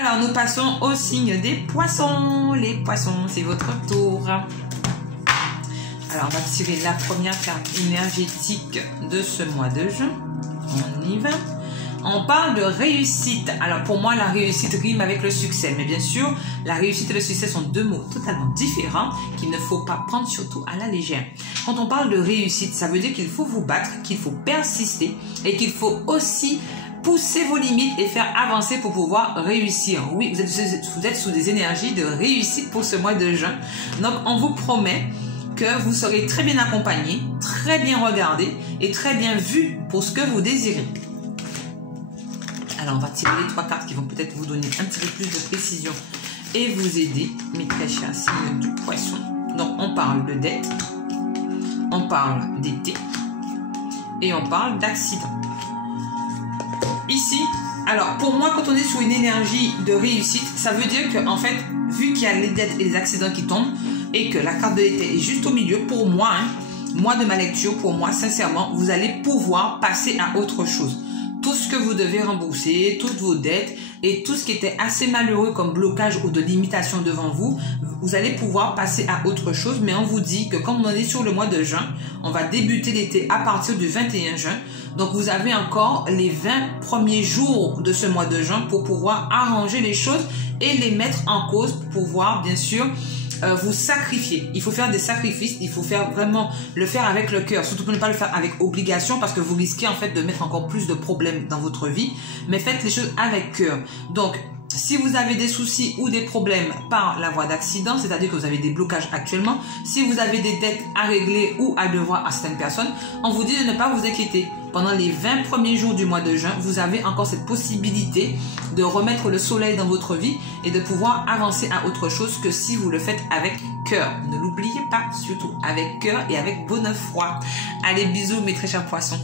Alors, nous passons au signe des poissons. Les poissons, c'est votre tour. Alors, on va tirer la première carte énergétique de ce mois de juin. On y va. On parle de réussite. Alors, pour moi, la réussite rime avec le succès. Mais bien sûr, la réussite et le succès sont deux mots totalement différents qu'il ne faut pas prendre surtout à la légère. Quand on parle de réussite, ça veut dire qu'il faut vous battre, qu'il faut persister et qu'il faut aussi pousser vos limites et faire avancer pour pouvoir réussir. Oui, vous êtes sous des énergies de réussite pour ce mois de juin. Donc, on vous promet que vous serez très bien accompagné, très bien regardé et très bien vu pour ce que vous désirez. Alors, on va tirer les trois cartes qui vont peut-être vous donner un petit peu plus de précision et vous aider, mes très chers signes du poisson. Donc, on parle de dette, on parle d'été et on parle d'accident. Ici, alors pour moi, quand on est sur une énergie de réussite, ça veut dire que en fait, vu qu'il y a les dettes et les accidents qui tombent et que la carte de l'été est juste au milieu, pour moi, moi de ma lecture, pour moi, sincèrement, vous allez pouvoir passer à autre chose. Tout ce que vous devez rembourser, toutes vos dettes et tout ce qui était assez malheureux comme blocage ou de limitation devant vous, vous allez pouvoir passer à autre chose. Mais on vous dit que comme on est sur le mois de juin, on va débuter l'été à partir du 21 juin. Donc, vous avez encore les 20 premiers jours de ce mois de juin pour pouvoir arranger les choses et les mettre en cause pour pouvoir, bien sûr, vous sacrifier. Il faut faire des sacrifices, il faut faire vraiment le faire avec le cœur, surtout pour ne pas le faire avec obligation parce que vous risquez en fait de mettre encore plus de problèmes dans votre vie, mais faites les choses avec cœur. Donc, si vous avez des soucis ou des problèmes par la voie d'accident, c'est-à-dire que vous avez des blocages actuellement, si vous avez des dettes à régler ou à devoir à certaines personnes, on vous dit de ne pas vous inquiéter. Pendant les 20 premiers jours du mois de juin, vous avez encore cette possibilité de remettre le soleil dans votre vie et de pouvoir avancer à autre chose que si vous le faites avec cœur. Ne l'oubliez pas, surtout avec cœur et avec bonne foi. Allez, bisous mes très chers poissons.